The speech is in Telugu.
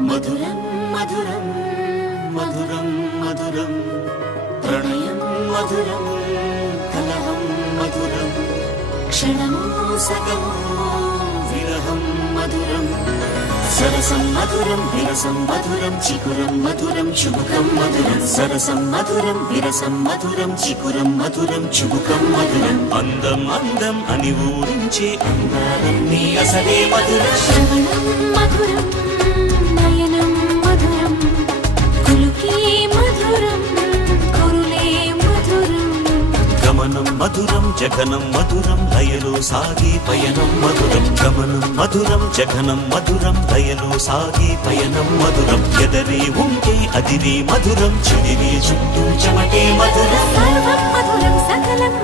మధురం మధురం మధురం మధురం ప్రణయం మధురం కలహం మధురం క్షణము సగము విరహం మధురం సరసం మధురం విరసం మధురం చికురం మధురం చుబుకం మధురం సరసం మధురం విరసం మధురం చికురం మధురం చుబుకం మధురం అందం అందం అని ఊరించే అందాలన్నీ అసలే మధురం శ్రవణం మధురం నయనం మధురం కులుకే మధురం కురులే మధురం గమనం మధురం జగనం మధురం లయలో సాగే పయనం మధురం గమనం మధురం జగనం మధురం లయలో సాగే పయనం మధురం ఎదరే ఉంటే అదిరే మధురం చెదిరే చుట్టూ చెమటే మధురం సర్వం మధురం సకలం